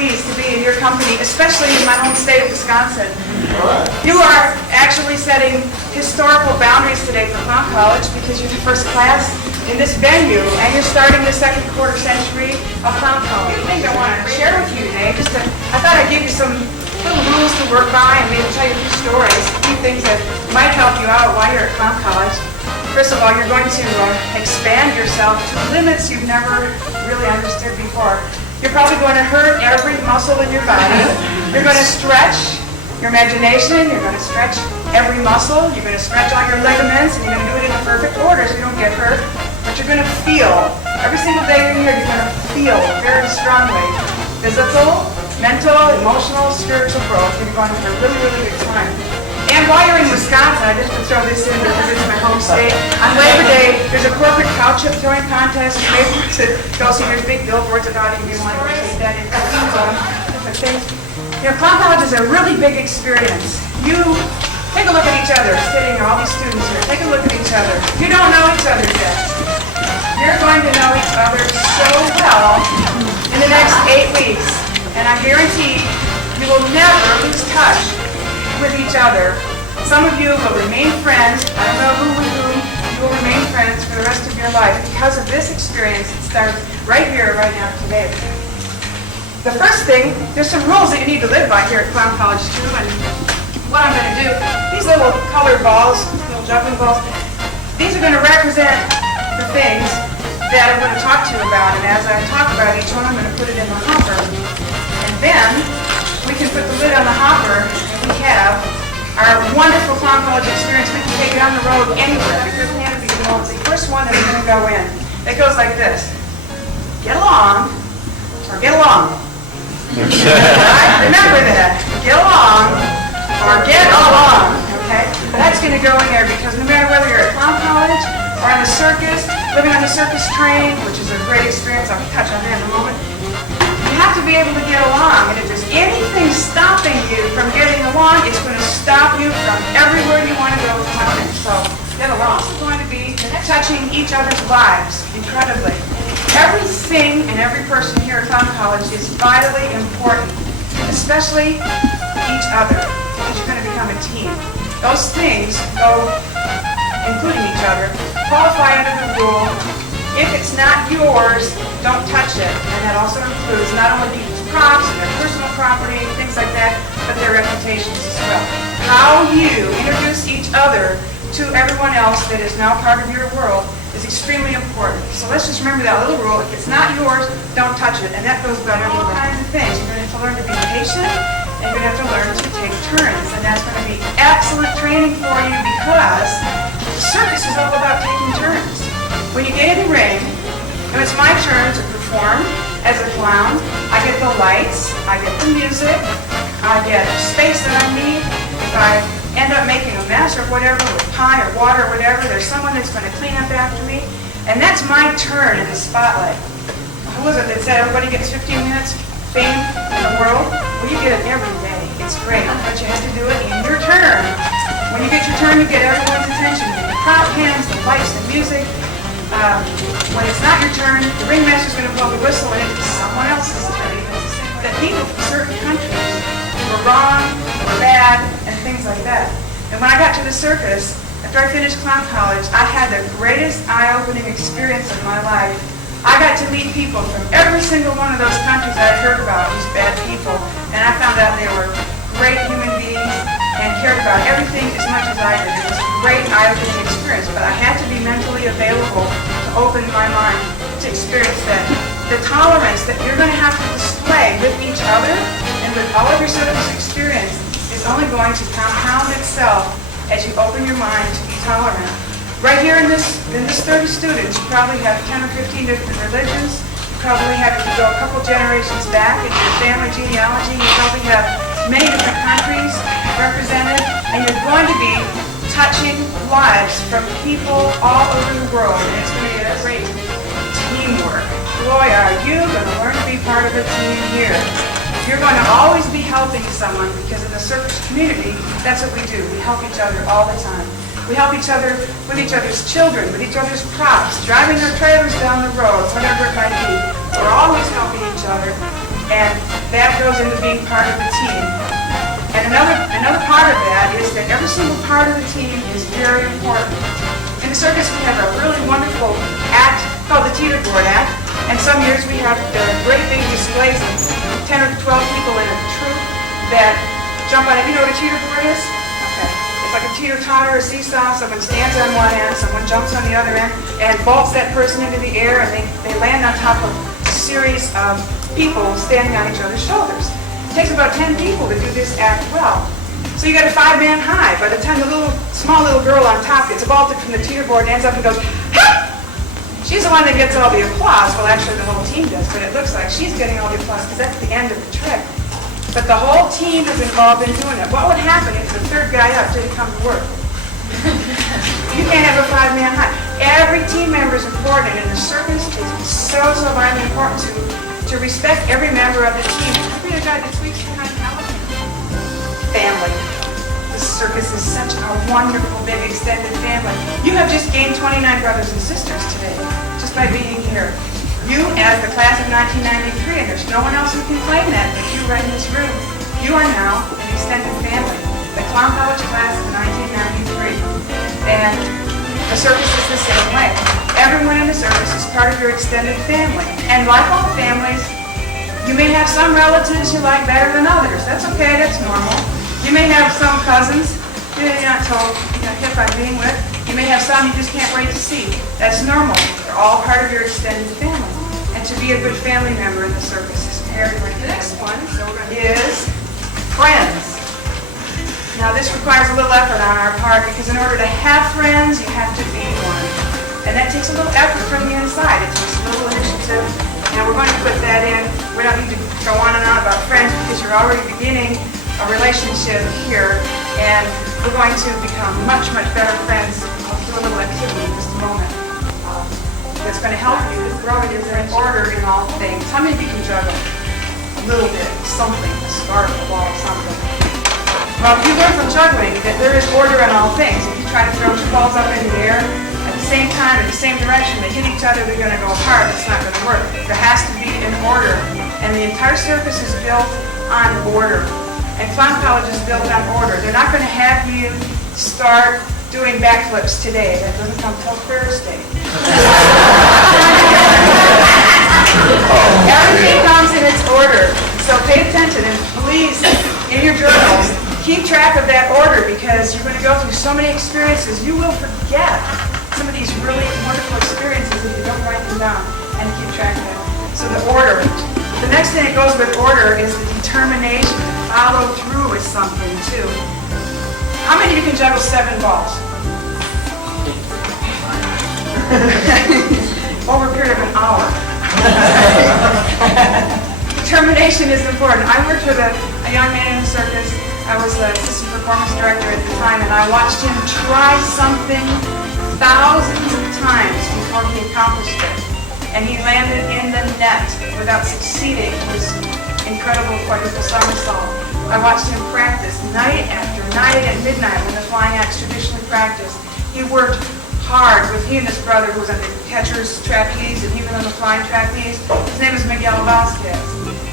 pleased to be in your company, especially in my home state of Wisconsin. You are actually setting historical boundaries today for Clown College because you're the first class in this venue, and you're starting the second quarter century of Clown College. The thing I want to share with you today, I thought I'd give you some little rules to work by and maybe tell you a few stories, a few things that might help you out while you're at Clown College. First of all, you're going to expand yourself to limits you've never really understood before. You're probably going to hurt every muscle in your body. You're going to stretch your imagination. You're going to stretch every muscle. You're going to stretch all your ligaments, and you're going to do it in the perfect order so you don't get hurt. But you're going to feel, every single day you're here, you're going to feel very strongly physical, mental, emotional, spiritual growth. You're going to have a really, really good time. And while you're in Wisconsin, I just want to throw this in because it's my home state. On Labor Day, there's a corporate cow chip throwing contest. Maybe to go see there's big billboards about it if you want to take that into different things. You know, Clown College is a really big experience. You take a look at each other, sitting here, all these students here. Take a look at each other. You don't know each other yet. You're going to know each other so well in the next 8 weeks. And I guarantee you will never lose touch with each other. Some of you will remain friends. I don't know who with whom. You will remain friends for the rest of your life because of this experience. It starts right here, right now, today. The first thing, there's some rules that you need to live by here at Clown College too, and what I'm going to do, these little colored balls, little jumping balls, these are going to represent the things that I'm going to talk to you about, and as I talk about each one, I'm going to put it in the hopper. And then we can put the lid on the hopper, and we have our wonderful Clown College experience. We can take it on the road anywhere. It doesn't have to be the first one that's going to go in. It goes like this. Get along, or get along. Right? Remember that. Get along, or get along. Okay? That's going to go in there because no matter whether you're at Clown College or on the circus, living on the circus train, which is a great experience, I'll touch on that in a moment, you have to be able to get along. And if there's anything stopping you from getting along, it's going to stop you from everywhere you want to go with clowning. So get along. It's going to be touching each other's lives incredibly. Everything and every person here at Clown College is vitally important, especially each other, because you're going to become a team. Those things go, including each other, qualify under the rule. If it's not yours, don't touch it. And that also includes not only people's props and their personal property, things like that, but their reputations as well. How you introduce each other to everyone else that is now part of your world is extremely important. So let's just remember that little rule. If it's not yours, don't touch it. And that goes about all kinds of things. You're going to have to learn to be patient, and you're going to have to learn to take turns. And that's going to be excellent training for you because the circus is all about taking turns. When you get in the ring, and it's my turn to perform as a clown, I get the lights, I get the music, I get space that I need. If I end up making a mess or whatever with pie or water or whatever, there's someone that's going to clean up after me. And that's my turn in the spotlight. Who was it that said everybody gets 15 minutes fame in the world? Well, you get it every day. It's great, but you have to do it in your turn. When you get your turn, you get everyone's attention. The prop hands, the lights, the music. When it's not your turn, the ringmaster's going to blow the whistle and it's someone else's turn. That people from certain countries were wrong, were bad, and things like that. And when I got to the circus, after I finished Clown College, I had the greatest eye-opening experience of my life. I got to meet people from every single one of those countries that I'd heard about, these bad people, and I found out they were great human beings and cared about everything as much as I did. It was a great eye-opening experience, but I had to be mentally available to open my mind to experience that. The tolerance that you're going to have to display with each other and with all of your circus experience is only going to compound itself as you open your mind to be tolerant. Right here in this 30 students, you probably have 10 or 15 different religions. You probably have to go a couple generations back in your family genealogy. You probably have many different countries represented, and you're going to be touching lives from people all over the world, and it's going to be a great teamwork. Boy, are you going to learn to be part of a team here. You're going to always be helping someone because in the circus community, that's what we do. We help each other all the time. We help each other with each other's children, with each other's props, driving their trailers down the road, whatever it might be. We're always helping each other. And that goes into being part of the team. And another part of that is that every single part of the team is very important. In the circus, we have a really wonderful act called the Teeter Board Act. And some years we have great big displays of 10 or 12 people in a troupe that jump on it. You know what a teeter board is? Okay. It's like a teeter-totter, a seesaw. Someone stands on one end, someone jumps on the other end, and vaults that person into the air, and they land on top of a series of people standing on each other's shoulders. It takes about 10 people to do this act well. So you got a 5-man high. By the time the small little girl on top gets vaulted from the teeter board and ends up and goes, ha! She's the one that gets all the applause. Well, actually, the whole team does, but it looks like she's getting all the applause because that's the end of the trick. But the whole team is involved in doing it. What would happen if the third guy up didn't come to work? You can't have a 5-man high. Every team member is important, and in the circus, it's so vitally important to respect every member of the team. Every guy that sweeps behind an elephant. Family. The circus is such a wonderful, big, extended family. You have just gained 29 brothers and sisters today, just by being here. You, as the class of 1993, and there's no one else who can claim that but you right in this room, you are now an extended family. The Clown College class of 1993. And the circus is the same way. Everyone in the circus is part of your extended family. And like all families, you may have some relatives you like better than others. That's okay, that's normal. You may have some cousins you're not told, hip on being with. You may have some you just can't wait to see. That's normal. They're all part of your extended family. And to be a good family member in the circus is very important. The next one is friends. Now this requires a little effort on our part because in order to have friends, you have to be one. And that takes a little effort from the inside. It takes a little initiative. And we're going to put that in. We don't need to go on and on about friends because you're already beginning a relationship here. And we're going to become much, much better friends. I'll do a little activity in just a moment. That's going to help you grow your order in all things. How many of you can juggle? A little bit, something, a scarf, a ball, something. Well, you learn from juggling that there is order in all things. If you try to throw 2 balls up in the air at the same time, in the same direction, they hit each other, they're going to go apart. It's not going to work. There has to be an order. And the entire circus is built on order. And Clown College is built on order. They're not going to have you start doing backflips today. That doesn't come till Thursday. Everything comes in its order. So pay attention and please, in your journals, keep track of that order because you're going to go through so many experiences. You will forget some of these really wonderful experiences if you don't write them down and keep track of them. So the order. The next thing that goes with order is the determination to follow through with something too. How many of you can juggle 7 balls? Over a period of an hour. Determination is important. I worked with a young man in the circus. I was the assistant performance director at the time, and I watched him try something thousands of times before he accomplished it. And he landed in the net without succeeding his incredible quadruple somersault. I watched him practice night after night at midnight when the flying acts traditionally practiced. He worked hard with he and his brother who was on the catcher's trapeze and he was on the flying trapeze. His name is Miguel Vasquez.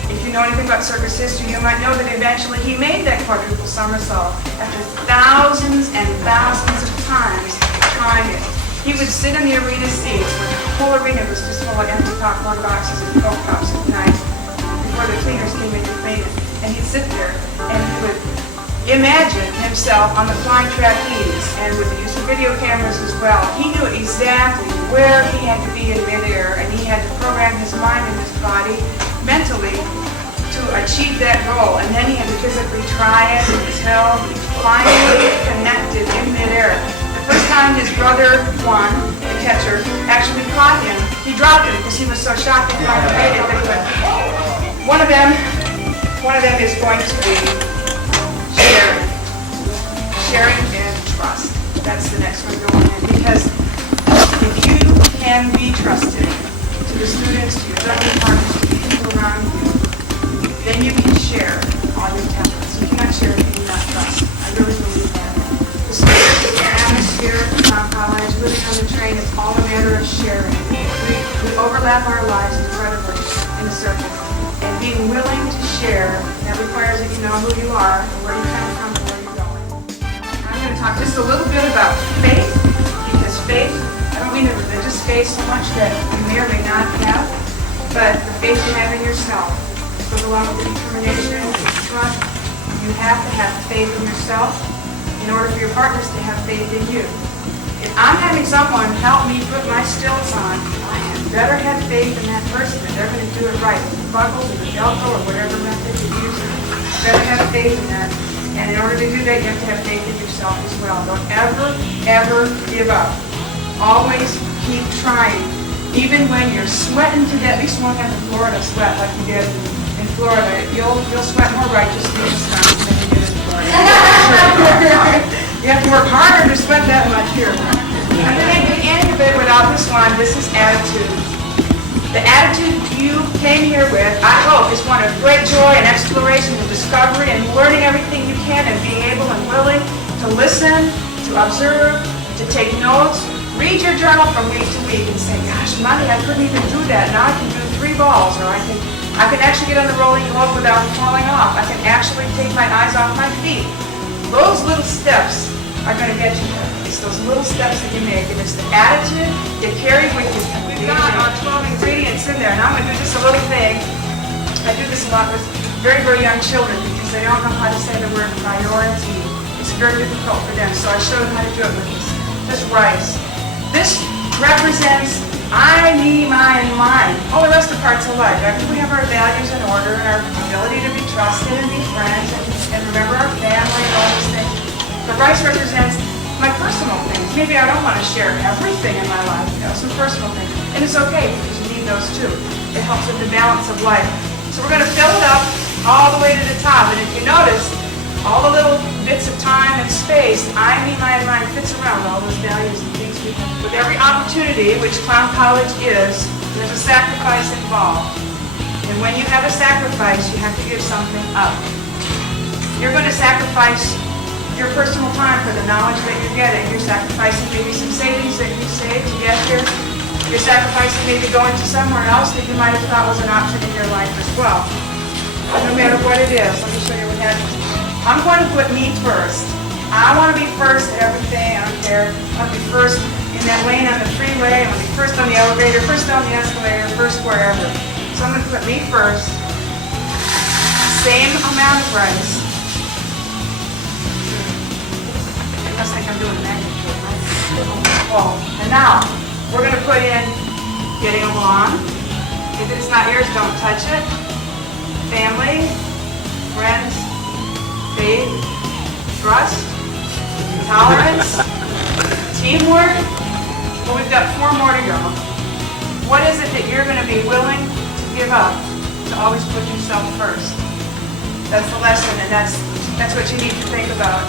If you know anything about circus history, you might know that eventually he made that quadruple somersault after thousands and thousands of times trying it. He would sit in the arena seats when the whole arena was just full of empty popcorn boxes and Coke cups at night before the cleaners came in to clean it. And he'd sit there and he would imagine himself on the flying trapeze, and with the use of video cameras as well, he knew exactly where he had to be in midair, and he had to program his mind and his body mentally to achieve that goal. And then he had to physically try it until he finally connected in midair. The first time his brother won, the catcher, actually caught him, he dropped him because he was so shocked and motivated that he went, one of them is going to be sharing. Sharing and trust. That's the next one going in. Because if you can be trusted to the students, to your other partners, to the people around you, then you can share all your talents. You cannot share if you do not trust. I really believe that. The spirit, the atmosphere, Clown College, living on the train, it's all a matter of sharing. We overlap our lives incredibly in the circus. And being willing to share. That requires that you know who you are, and where you come from, and where you're going. I'm going to talk just a little bit about faith, because faith, I don't mean the religious faith so much that you may or may not have, but the faith you have in yourself. Goes along with the determination, the trust. You have to have faith in yourself in order for your partners to have faith in you. If I'm having someone help me put my stilts on, I had better have faith in that person that they're going to do it right. The buckles or the Velcro or whatever method you're using. Better have faith in that. And in order to do that, you have to have faith in yourself as well. Don't ever give up. Always keep trying. Even when you're sweating to death, at least you won't have the Florida sweat like you did in Florida. You'll sweat more righteously in Wisconsin than you did in Florida. You have to work harder to sweat that much here. I'm going to make the end of it without this one. This is attitude. The attitude you came here with, I hope, is one of great joy and exploration and discovery and learning everything you can and being able and willing to listen, to observe, to take notes. Read your journal from week to week and say, gosh, Monday I couldn't even do that. Now I can do 3 balls, or I can actually get on the rolling hook without falling off. I can actually take my eyes off my feet. Those little steps are going to get you there. It's those little steps that you make, and it's the attitude you carry with you. We've got our 12 ingredients in there, and I'm going to do just a little thing. I do this a lot with very, very young children because they don't know how to say the word priority. It's very difficult for them, so I show them how to do it with this rice. This represents I, me, mine, mine. All the rest of the parts of life. After we have our values in order and our ability to be trusted and be friends and remember our family and all these things, the rice represents my personal things. Maybe I don't want to share everything in my life, some personal things. And it's okay because you need those too. It helps with the balance of life. So we're going to fill it up all the way to the top. And if you notice, all the little bits of time and space, I, me, mine, mine fits around all those values and things we have. With every opportunity, which Clown College is, there's a sacrifice involved. And when you have a sacrifice, you have to give something up. You're going to sacrifice your personal time for the knowledge that you're getting. You're sacrificing maybe some savings that you saved to get here. You're sacrificing maybe going to somewhere else that you might have thought was an option in your life as well. No matter what it is, let me show you what happens. I'm going to put me first. I want to be first at everything. I don't care. I want to be first in that lane on the freeway. I want to be first on the elevator, first on the escalator, first wherever. So I'm going to put me first. Same amount of rice. I think I'm doing magic here, right? Oh, and now, we're going to put in getting along. If it's not yours, don't touch it. Family, friends, faith, trust, tolerance, teamwork. Well, we've got 4 more to go. What is it that you're going to be willing to give up to always put yourself first? That's the lesson, and that's what you need to think about.